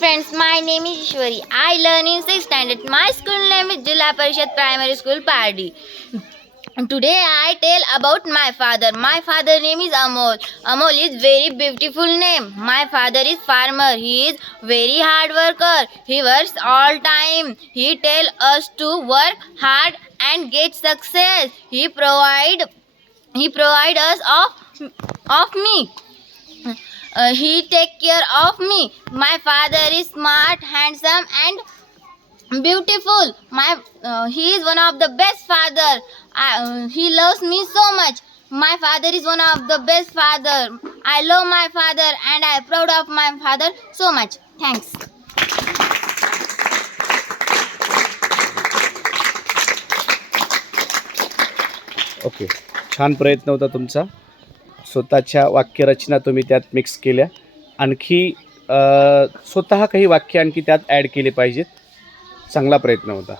friends, my name is Ishwari. I learn in 6th standard. My school name is Jilla Parishad Primary School, Pardi. Today I tell about my father. My father name is Amol. Amol is very beautiful name. My father is farmer. He is very hard worker. He works all time. He tell us to work hard and get success. He provide he provide us of of me. Uh, he take care of me. My father is smart, handsome, and beautiful. My uh, he is one of the best father. I, uh, he loves me so much. My father is one of the best father. I love my father and I am proud of my father so much. Thanks. Okay छान प्रयत्न होता तुमचा स्वतःच्या वाक्यरचना तुम्ही त्यात mix केल्या. आणखी स्वतः काही वाक्य आणखी त्यात ॲड केले पाहिजेत. चांगला प्रयत्न होता.